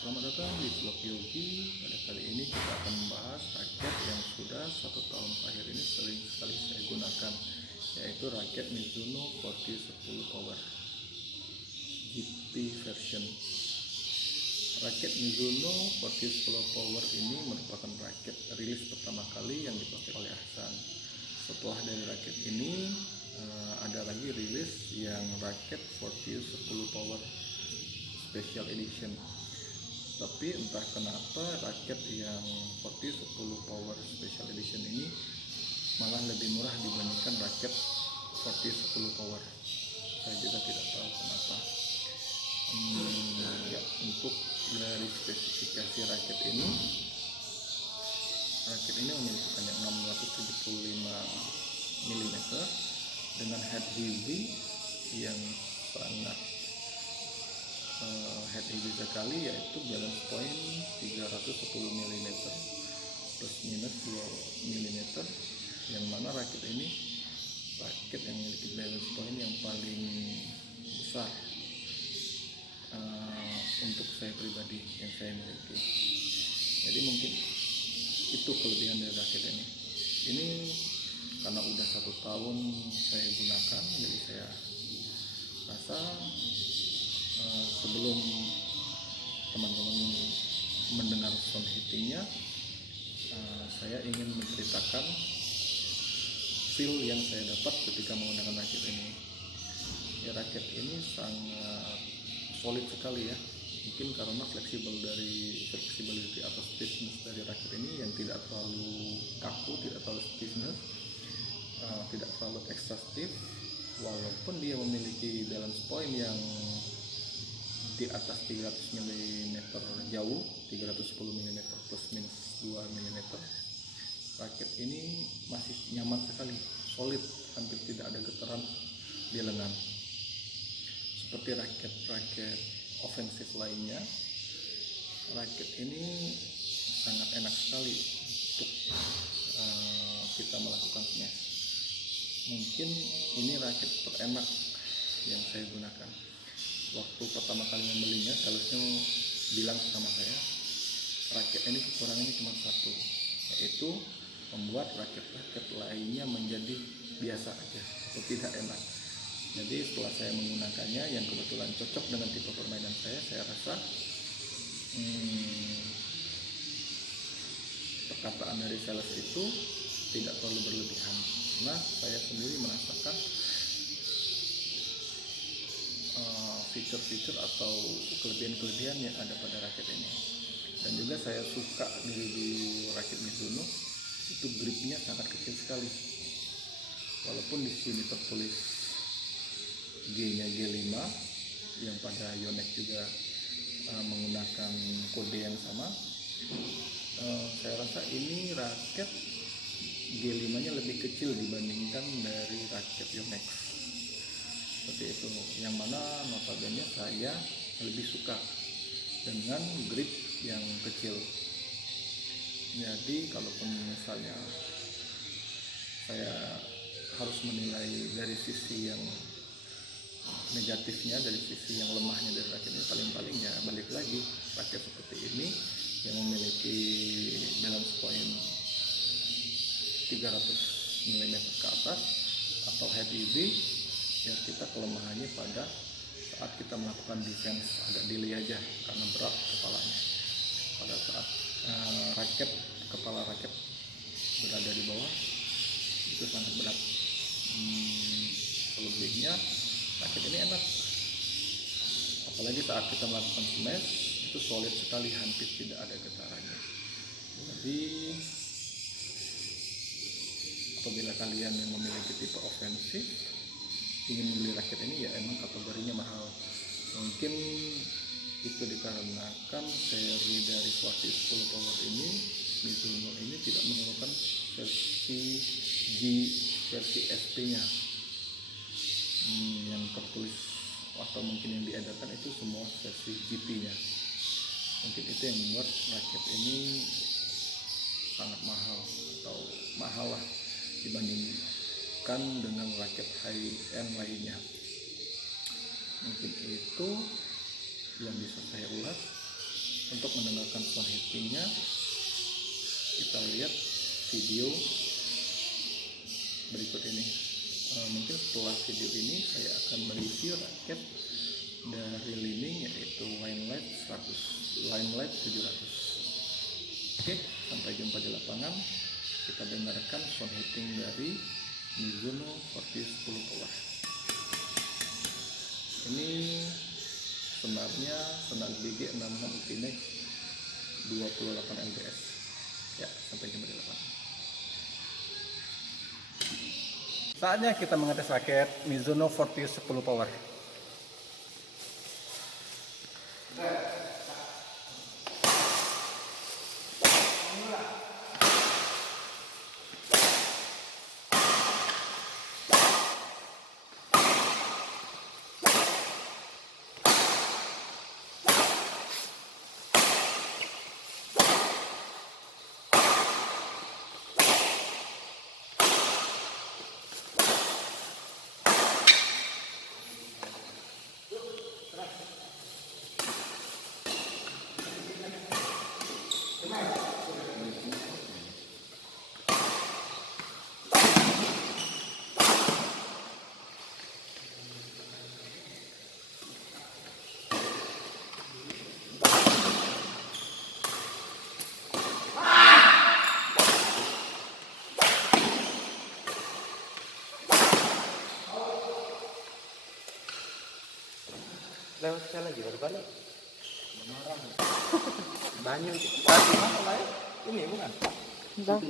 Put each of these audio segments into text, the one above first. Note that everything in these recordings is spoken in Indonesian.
Selamat datang di vlog Yogi. Pada kali ini kita akan membahas raket yang sudah 1 tahun terakhir ini sering sekali saya gunakan, yaitu raket Mizuno 4010 Power GP version. Raket Mizuno 4010 Power ini merupakan raket rilis pertama kali yang dipakai oleh Ahsan. Setelah dari raket ini ada lagi rilis yang raket 4010 Power Special Edition. Tapi entah kenapa raket yang 4010 Power Special Edition ini malah lebih murah dibandingkan raket 4010 Power. Saya juga tidak tahu kenapa. Ya, untuk dari spesifikasi raket ini memiliki panjang 675 mm dengan head heavy yang sangat head heavy sekali, yaitu balance point 310 mm plus minus 2 mm, yang mana raket ini raket yang memiliki balance point yang paling besar untuk saya pribadi yang saya miliki. Jadi mungkin itu kelebihan dari raket ini karena udah 1 tahun saya gunakan, jadi saya rasa sebelum teman-teman mendengar sound hittingnya, saya ingin menceritakan feel yang saya dapat ketika menggunakan raket ini. Ya, raket ini sangat solid sekali ya, mungkin karena flexibility atau stiffness dari raket ini yang tidak terlalu kaku, tidak terlalu stiffness, tidak terlalu extra stiff, walaupun dia memiliki balance point yang di atas 300 mm jauh, 310 mm plus minus 2 mm. Raket ini masih nyaman sekali, solid, hampir tidak ada getaran di lengan. Seperti raket-raket ofensif lainnya, raket ini sangat enak sekali untuk kita melakukan smash. Mungkin ini raket terenak yang saya gunakan. Waktu pertama kali membelinya, salesnya bilang sama saya, raket ini kekurangannya cuma satu, yaitu membuat raket-raket lainnya menjadi biasa aja atau tidak enak. Jadi setelah saya menggunakannya, yang kebetulan cocok dengan tipe permainan saya rasa perkataan dari sales itu tidak terlalu berlebihan. Nah, saya sendiri merasakan fitur-fitur atau kelebihan-kelebihan yang ada pada raket ini. Dan juga saya suka di raket Mizuno itu gripnya sangat kecil sekali, walaupun di sini tertulis G-nya G5, yang pada Yonex juga menggunakan kode yang sama. Saya rasa ini raket G5-nya lebih kecil dibandingkan dari raket Yonex. Seperti itu, yang mana notabene saya lebih suka dengan grip yang kecil. Jadi kalaupun misalnya saya harus menilai dari sisi yang negatifnya, dari sisi yang lemahnya dari raket ini, paling-paling ya balik lagi raket seperti ini yang memiliki balance point 300 mm ke atas atau head heavy, ya kita kelemahannya pada saat kita melakukan defense agak delay aja karena berat kepalanya. Pada saat kepala raket berada di bawah itu sangat berat. Selebihnya raket ini enak, apalagi saat kita melakukan smash itu solid sekali, hampir tidak ada getarannya. Jadi apabila kalian yang memiliki tipe ofensif ingin membeli raket ini, ya emang kategorinya mahal. Mungkin itu dikarenakan seri dari 4010 Power ini, Mizuno ini tidak menggunakan versi SP nya yang tertulis, atau mungkin yang diedarkan itu semua versi GP nya. Mungkin itu yang membuat raket ini sangat mahal, atau mahal lah dibandingkan dengan raket high end lainnya. Mungkin itu yang bisa saya ulas. untuk mendengarkan sound hittingnya, kita lihat video berikut ini. Mungkin setelah video ini saya akan mereview raket dari Li-Ning, yaitu Winelight 700. Oke, sampai jumpa di lapangan. Kita dengarkan sound hitting dari Mizuno Fortius 10 Power. Ini senarnya senar BG 66 Ultimax 28 lbs. Ya, sampai jumpa di lapangan. Saatnya kita mengetes raket Mizuno Fortius 10 Power. Lewat sekali lagi baru balik. Banyak tadi mana lah ya? Ini bukan? Enggak.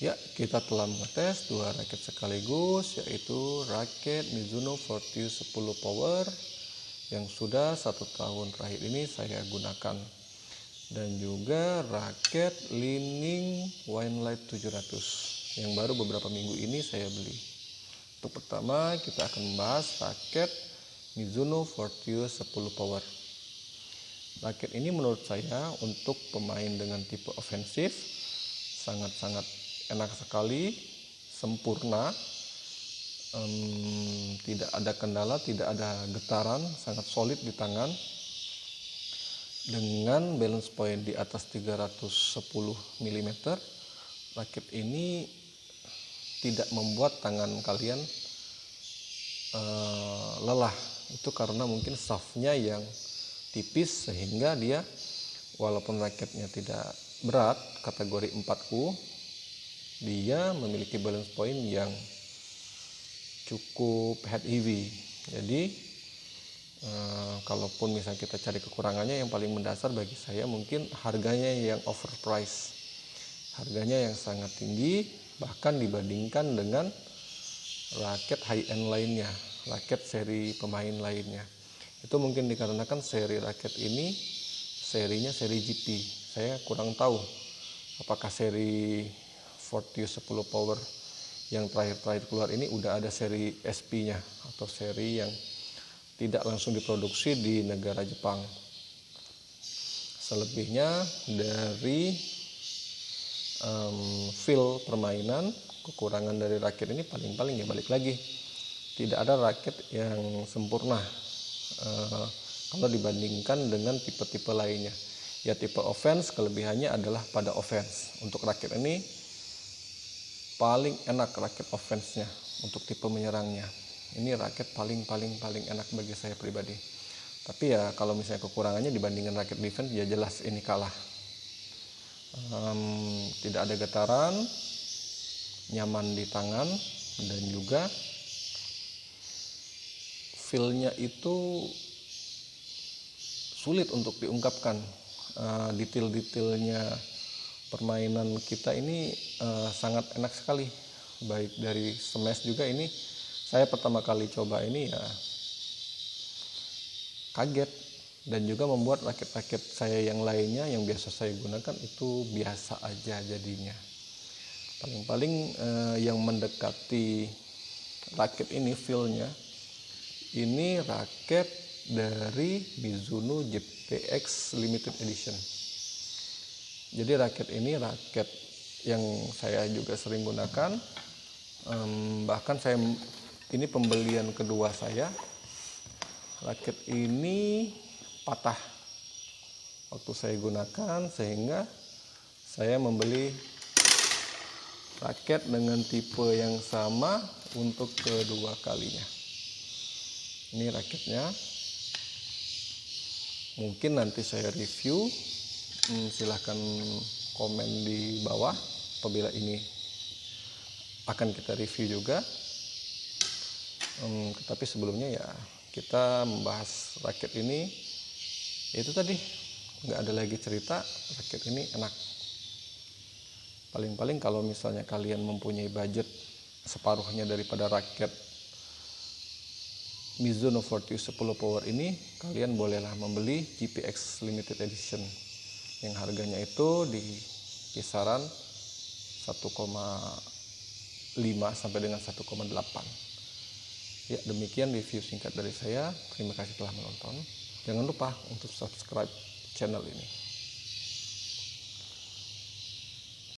Ya, kita telah mengetes dua raket sekaligus, yaitu raket Mizuno Fortius 10 Power yang sudah 1 tahun terakhir ini saya gunakan, dan juga raket Li-Ning Winelight 700 yang baru beberapa minggu ini saya beli. Untuk pertama kita akan membahas raket Mizuno Fortius 10 Power. Raket ini menurut saya untuk pemain dengan tipe ofensif sangat-sangat enak sekali, sempurna, tidak ada kendala, tidak ada getaran, sangat solid di tangan. Dengan balance point di atas 310 mm, raket ini tidak membuat tangan kalian lelah. Itu karena mungkin shaftnya yang tipis, sehingga dia walaupun raketnya tidak berat kategori 4U, dia memiliki balance point yang cukup head heavy. Jadi kalaupun misalnya kita cari kekurangannya, yang paling mendasar bagi saya mungkin harganya yang overpriced, harganya yang sangat tinggi bahkan dibandingkan dengan raket high end lainnya, raket seri pemain lainnya. Itu mungkin dikarenakan seri raket ini serinya seri GP. Saya kurang tahu apakah seri Fortius 10 Power yang terakhir keluar ini udah ada seri SP-nya atau seri yang tidak langsung diproduksi di negara Jepang. Selebihnya dari feel permainan, kekurangan dari rakit ini paling-paling ya balik lagi, tidak ada rakit yang sempurna kalau dibandingkan dengan tipe-tipe lainnya. Ya tipe offense kelebihannya adalah pada offense. Untuk rakit ini paling enak rakit offense-nya untuk tipe menyerangnya. Ini rakit paling enak bagi saya pribadi. Tapi ya kalau misalnya kekurangannya dibandingkan rakit defense ya jelas ini kalah. Tidak ada getaran, nyaman di tangan, dan juga feel-nya itu sulit untuk diungkapkan. Detail-detailnya permainan kita ini sangat enak sekali. Baik dari smash juga, ini saya pertama kali coba ini ya kaget, dan juga membuat rakit-rakit saya yang lainnya yang biasa saya gunakan itu biasa aja jadinya. Paling-paling yang mendekati rakit ini feel-nya ini rakit dari Mizuno JPX Limited Edition. Jadi rakit ini rakit yang saya juga sering gunakan, bahkan ini pembelian kedua saya. Rakit ini patah waktu saya gunakan, sehingga saya membeli raket dengan tipe yang sama untuk kedua kalinya. Ini raketnya, mungkin nanti saya review. Silahkan komen di bawah apabila ini akan kita review juga. Tetapi sebelumnya ya kita membahas rakit ini, itu tadi nggak ada lagi cerita, rakit ini enak. Paling-paling kalau misalnya kalian mempunyai budget separuhnya daripada rakit Mizuno Fortius 10 Power ini, kalian bolehlah membeli JPX Limited Edition yang harganya itu di kisaran 1,5 sampai dengan 1,8. Ya, demikian review singkat dari saya. Terima kasih telah menonton. Jangan lupa untuk subscribe channel ini.